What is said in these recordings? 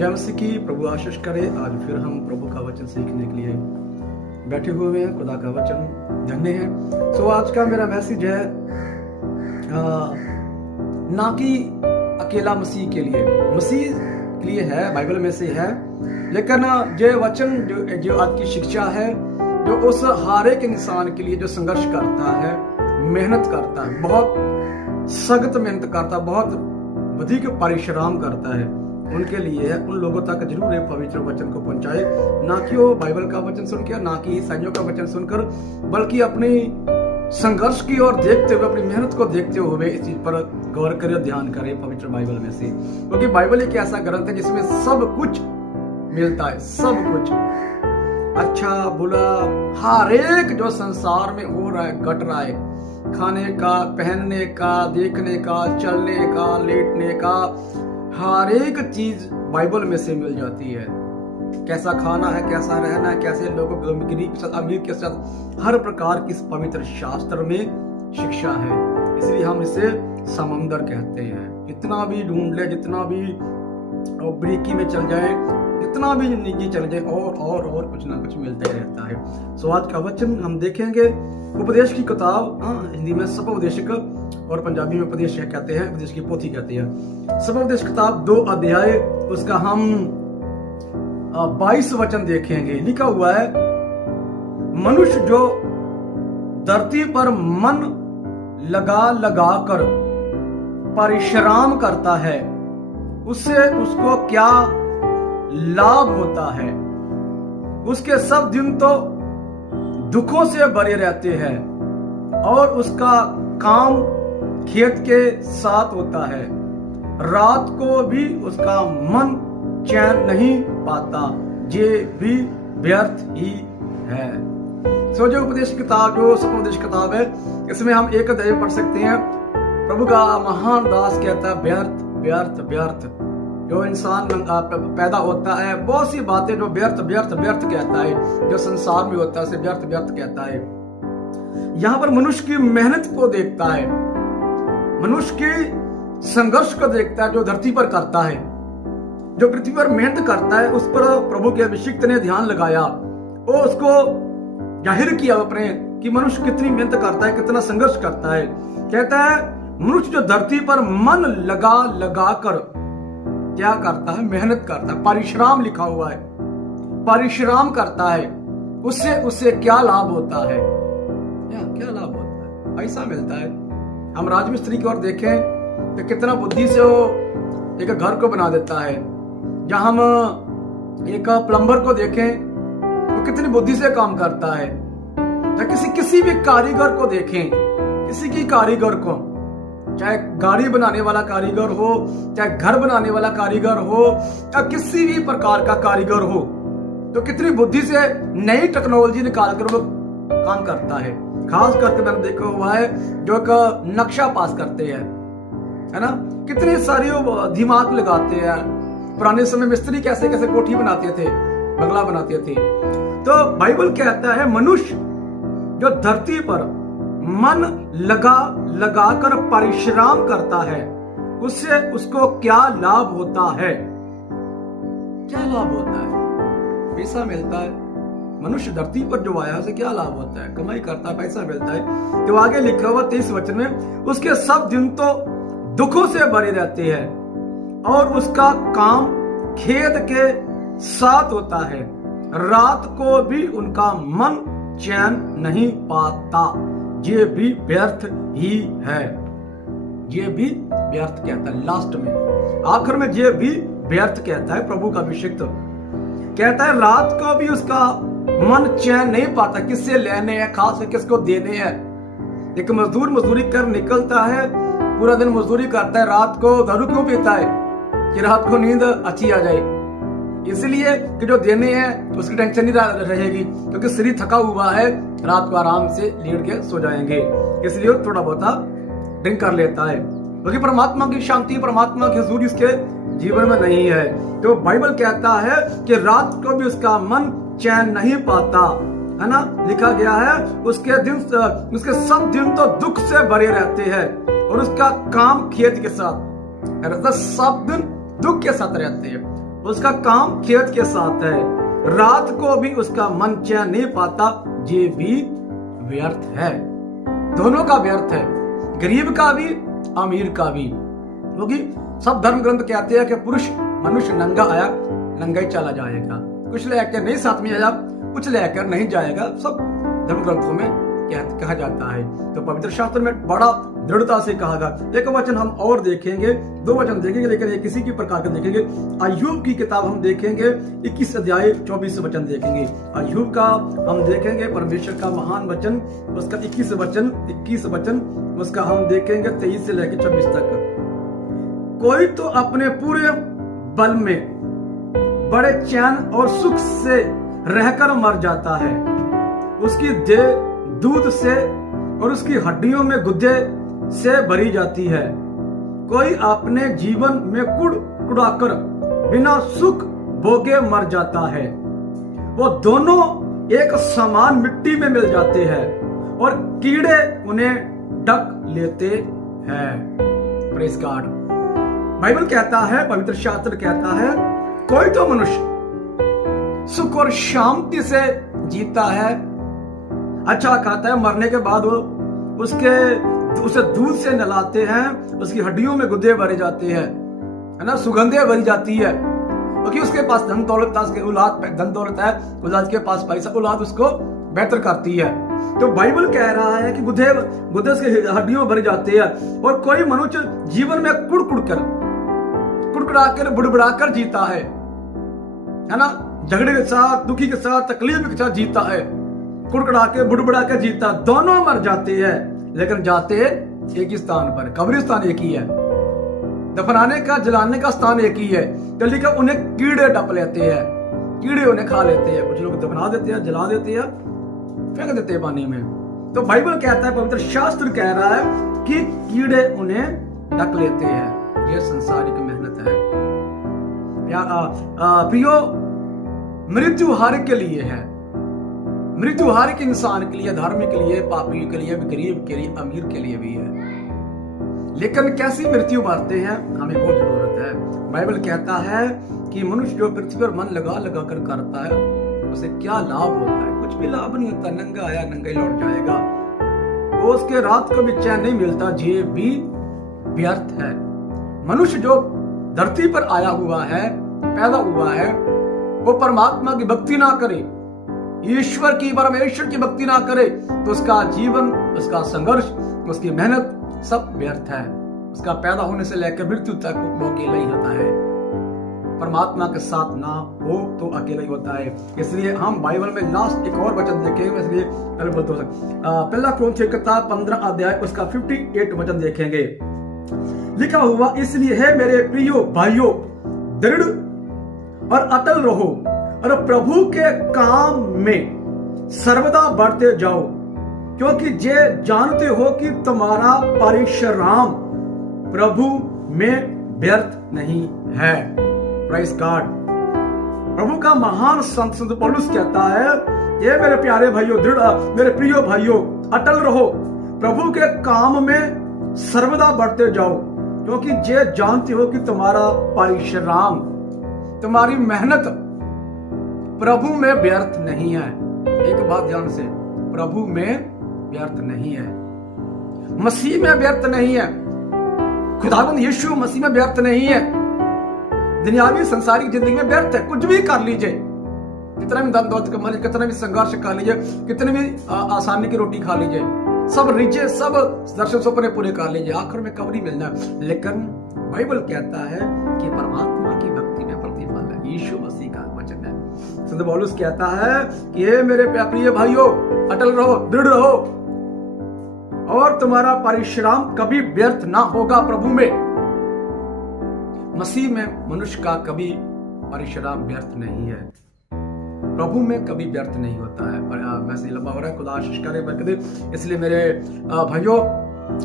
जय मसीह की। प्रभु आशीष करे। आज फिर हम प्रभु का वचन सीखने के लिए बैठे हुए हैं। खुदा का वचन धन्य है। सो आज का मेरा मैसेज है ना कि अकेला मसीह के लिए है, बाइबल में से है, लेकिन ये वचन जो आज की शिक्षा है, जो उस हर एक इंसान के लिए जो संघर्ष करता है, मेहनत करता है, बहुत सख्त मेहनत करता है, बहुत अधिक परिश्रम करता है, उनके लिए है। उन लोगों तक जरूर एक पवित्र वचन को पहुंचाए, ना कि वो बाइबल का वचन सुनकर, ना कि ईसाइयों का वचन सुनकर, बल्कि अपनी संघर्ष की ओर देखते हुए, अपनी मेहनत को देखते हुए इस चीज पर गौर करे, ध्यान करे पवित्र बाइबल में से। क्योंकि बाइबल एक ऐसा ग्रंथ है जिसमें सब कुछ मिलता है, सब कुछ, अच्छा बुरा, हर एक जो संसार में हो रहा है, घट रहा है, खाने का, पहनने का, देखने का, चलने का, लेटने का, हर एक चीज बाइबल में से मिल जाती है। कैसा खाना है, कैसा रहना है, कैसे लोगों को गरीब के साथ, अमीर के साथ, हर प्रकार की इस पवित्र शास्त्र में शिक्षा है। इसलिए हम इसे समंदर कहते हैं। जितना भी ढूंढ ले, जितना भी बारीकी में चल जाए, जितना भी नीचे चल जाए, और कुछ ना कुछ मिलता ही रहता है। सो आज का वचन हम देखेंगे उपदेश की किताब, हिंदी में सपोपदेशक और पंजाबी में उपदेश कहते हैं, उपदेश की पोथी कहते हैं। सपोपदेश किताब 2 अध्याय, उसका हम 22 वचन देखेंगे। लिखा हुआ है, मनुष्य जो धरती पर मन लगा कर परिश्रम करता है, उससे उसको क्या लाभ होता है। उसके सब दिन तो दुखों से भरे रहते हैं और उसका काम खेत के साथ होता है। रात को भी उसका मन चैन नहीं पाता, ये भी व्यर्थ ही है। सो जो उपदेश किताब, जो सपोपदेश किताब है, इसमें हम एक अध्याय पढ़ सकते हैं। प्रभु का महान दास कहता है, व्यर्थ व्यर्थ व्यर्थ। जो इंसान पैदा होता है, बहुत सी बातें जो व्यर्थ व्यर्थ व्यर्थ कहता है, जो संसार में होता है उसे व्यर्थ व्यर्थ कहता है। यहाँ पर मनुष्य की मेहनत को देखता है, मनुष्य के संघर्ष को देखता है, जो धरती पर करता है, जो पृथ्वी पर मेहनत करता है। उस पर प्रभु के अभिषिक्त ने ध्यान लगाया और उसको जाहिर किया अपने कि मनुष्य कितनी मेहनत करता है, कितना संघर्ष करता है। कहता है, मनुष्य जो धरती पर मन लगा कर क्या करता है, मेहनत करता है, परिश्रम लिखा हुआ है, परिश्रम करता है, उससे क्या लाभ होता है, क्या लाभ होता है, पैसा मिलता है। हम राजमिस्त्री की ओर देखें तो कितना बुद्धि से वो एक घर को बना देता है। जहां हम एक प्लम्बर को देखें तो कितनी बुद्धि से काम करता है। या किसी भी कारीगर को देखें, किसी की कारीगर को, चाहे गाड़ी बनाने वाला कारीगर हो, चाहे घर बनाने वाला कारीगर हो, या किसी भी प्रकार का कारीगर हो, तो कितनी बुद्धि से नई टेक्नोलॉजी निकाल कर वो काम करता है। खास करके मैंने देखा हुआ है जो एक नक्शा पास करते हैं, है ना, कितनी सारी दिमाग लगाते हैं। पुराने समय मिस्त्री कैसे कैसे कोठी बनाते थे, बंगला बनाते थे। तो बाइबल कहता है, मनुष्य जो धरती पर मन लगा कर परिश्रम करता है, उससे उसको क्या लाभ होता है। क्या लाभ होता है? पैसा मिलता है। मनुष्य धरती पर जो आया उसे क्या लाभ होता है, कमाई करता है, पैसा मिलता है। तो आगे लिखा हुआ 23 वचन में, उसके सब दिन तो दुखों से भरे रहते हैं और उसका काम खेत के साथ होता है। रात को भी उनका मन चैन नहीं पाता, ये भी व्यर्थ ही है। ये भी व्यर्थ कहता है, लास्ट में, आखिर में ये भी व्यर्थ कहता है। प्रभु का अभिषिक्त कहता है, रात को भी उसका मन चैन नहीं पाता, किससे लेने हैं, खास किसको देने हैं। एक मजदूर मजदूरी कर निकलता है, पूरा दिन मजदूरी करता है, रात को दारू क्यों पीता है कि रात को नींद अच्छी आ जाए, इसलिए कि जो देने हैं उसकी टेंशन नहीं रहेगी, क्योंकि शरीर थका हुआ है, रात को आराम से लेट के सो जाएंगे, इसलिए थोड़ा बहुत ड्रिंक कर लेता है। क्योंकि परमात्मा की शांति, परमात्मा की हजूरी उसके जीवन में नहीं है। तो बाइबल कहता है कि रात को भी उसका मन चैन नहीं पाता, है ना। लिखा गया है, उसके सब दिन तो दुख से भरे रहते हैं और उसका काम खेत के साथ, सब दिन दुख के साथ रहते हैं। उसका काम खेत के साथ है, रात को भी उसका मन चैन नहीं पाता, ये भी व्यर्थ है। दोनों का व्यर्थ है, गरीब का भी अमीर का भी। क्योंकि सब धर्म ग्रंथ कहते हैं कि पुरुष मनुष्य नंगा आया नंगा ही चला जाएगा, कुछ लेकर नहीं साथ में आया, कुछ लेकर नहीं जाएगा, सब धर्म ग्रंथों में कहा जाता है। तो पवित्र शास्त्र में बड़ा दृढ़ता से कहा गया। एक वचन हम और देखेंगे, दो वचन देखेंगे, लेकिन ये किसी की प्रकार के देखेंगे। अय्यूब की किताब हम देखेंगे, 21 अध्याय 24 वचन देखेंगे। अय्यूब का हम देखेंगे, परमेश्वर का महान वचन, उसका 21 वचन उसका हम देखेंगे 23 से लेकर 26 तक। कोई तो अपने पूरे बल में बड़े चैन और सुख से रहकर मर जाता है, उसकी देह दूध से और उसकी हड्डियों में गुद्दे से भरी जाती है। कोई अपने जीवन में कुड़ाकर बिना सुख भोगे मर जाता है, वो दोनों एक समान मिट्टी में मिल जाते हैं और कीड़े उन्हें ढक लेते हैं। Praise God. बाइबल कहता है, पवित्र शास्त्र कहता है, कोई तो मनुष्य सुख और शांति से जीता है, अच्छा खाता है, मरने के बाद वो उसे दूध से नहलाते हैं, उसकी हड्डियों में गुद्दे भरे जाते हैं, है ना, सुगंधें भरी जाती है, क्योंकि उसके पास धन दौलत था, उसके औलाद धन दौलत है, औलाद के पास पैसा, औलाद उसको बेहतर करती है। तो बाइबल कह रहा है कि गुद्दे उसकी हड्डियों भरी जाती है, और कोई मनुष्य जीवन में कुड़कुड़ाकर बुड़बुड़ाकर जीता है ना, झगड़े के साथ, दुखी के साथ, तकलीफ के साथ जीता है, कुड़कुड़ा के बुड़बुड़ा के जीता, दोनों मर जाते हैं, लेकिन जाते एक ही स्थान पर, कब्रिस्तान एक ही है, दफनाने का जलाने का स्थान एक ही है। तो लिखा उन्हें कीड़े टप लेते हैं, कीड़े उन्हें खा लेते हैं, कुछ लोग दफना देते हैं, जला देते हैं, फेंक देते हैं पानी में। तो बाइबल कहता है, पवित्र शास्त्र कह रहा है कि कीड़े उन्हें ढक लेते हैं। ये संसारिक मेहनत है प्रियो, मृत्यु हर के लिए है, मृत्यु हर एक इंसान के लिए, धार्मिक के लिए, पापी के लिए, गरीब के लिए, अमीर के लिए भी है। लेकिन कैसी मृत्यु मरते हैं, हमें बहुत जरूरत है। बाइबल कहता है कि मनुष्य जो पृथ्वी पर मन लगा कर करता है, उसे क्या लाभ होता है? कुछ भी लाभ नहीं होता, नंगा आया नंगा ही लौट जाएगा। वो उसके रात को भी चैन नहीं मिलता, ये भी व्यर्थ है। मनुष्य जो धरती पर आया हुआ है, पैदा हुआ है, वो परमात्मा की भक्ति ना करे, ईश्वर की, परमेश्वर की भक्ति ना करे, तो उसका जीवन, उसका संघर्ष, उसकी मेहनत सब व्यर्थ है। उसका पैदा होने से लेकर मृत्यु तक वो अकेला ही होता है। परमात्मा के साथ ना हो तो अकेला ही होता है। इसलिए हम बाइबल में लास्ट एक और वचन देखेंगे, इसलिए पहले बोलते हो सकते। पहला कुरिन्थियों की किताब 15 अध्याय उसका 58 वचन देखेंगे। लिखा हुआ, इसलिए है मेरे प्रियो भाइयों, दृढ़ और अटल रहो और प्रभु के काम में सर्वदा बढ़ते जाओ, क्योंकि ये जानते हो कि तुम्हारा परिश्रम प्रभु में व्यर्थ नहीं है। Praise God. प्रभु का महान संत पौलुस कहता है, ये मेरे प्यारे भाइयों, दृढ़, मेरे प्रियो भाइयों, अटल रहो, प्रभु के काम में सर्वदा बढ़ते जाओ, क्योंकि ये जानते हो कि तुम्हारा परिश्रम, तुम्हारी मेहनत प्रभु में व्यर्थ नहीं है। एक बात ध्यान से, प्रभु में व्यर्थ नहीं है, मसीह में व्यर्थ नहीं है, खुदावंद यीशु मसीह में व्यर्थ नहीं है, दुनियावी संसारिक जिंदगी में व्यर्थ है। कुछ भी कर लीजिए, कितना भी धन दौलत कमा लीजिए, कितना भी संघर्ष कर लीजिए, कितनी भी आसानी की रोटी खा लीजिए, सब रीचे, सब दर्शन सपने पूरे कर लीजिए, आखिर में कब्र ही मिलना। लेकिन बाइबल कहता है कि परमात्मा की भक्ति में प्रतिफल है। यीशु मसीह का वचन है। संत पौलुस कहता है कि हे मेरे प्रिय भाइयों, अटल रहो, दृढ़ रहो, और तुम्हारा परिश्रम कभी व्यर्थ ना होगा प्रभु में। मसीह में मनुष्य का कभी परिश्रम व्यर्थ नहीं है, प्रभु में कभी व्यर्थ नहीं होता है। मैसेज लंबा हो रहा है, खुदा आशीष करे, बरकत दे। इसलिए मेरे भाइयों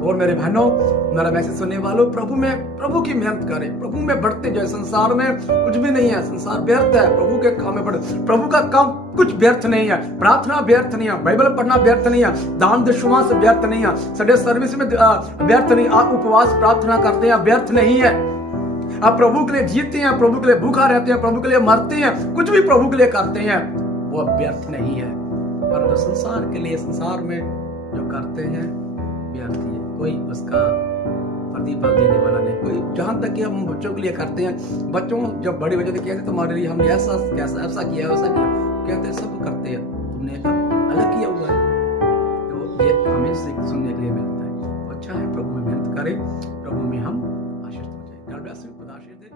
और मेरे बहनों, मेरा मैसेज सुनने वालों, प्रभु की मेहनत करें, प्रभु में बढ़ते जाए। संसार में कुछ भी नहीं है, संसार व्यर्थ है, प्रभु के काम में बढ़े। प्रभु का काम कुछ व्यर्थ नहीं है, प्रार्थना व्यर्थ नहीं है, बाइबल पढ़ना व्यर्थ नहीं है, दान दशवां से व्यर्थ नहीं है, संडे सर्विस में व्यर्थ नहीं, आप उपवास प्रार्थना करते हैं व्यर्थ नहीं है। आप प्रभु के लिए जीते हैं, प्रभु के लिए भूखा रहते हैं, प्रभु के लिए मरते हैं, कुछ भी प्रभु के लिए करते हैं, वो व्यर्थ नहीं है। पर जो संसार के लिए, संसार में जो करते हैं व्यर्थ ही है, कोई उसका प्रतिफल देने वाला नहीं। कोई जहां तक कि हम बच्चों के लिए करते हैं, बच्चों जब बड़े बच्चे कहते हैं तुम्हारे लिए हमने ऐसा किया वैसा किया, कहते हैं सब करते हैं, तुमने अलग किया हुआ है। तो ये हमें सुनने के लिए मिलता है। तो अच्छा है, प्रभु में मेहनत करें, प्रभु में हम आशीष हो जाए। गॉड ब्लेस यू, खुदा आशीष दे।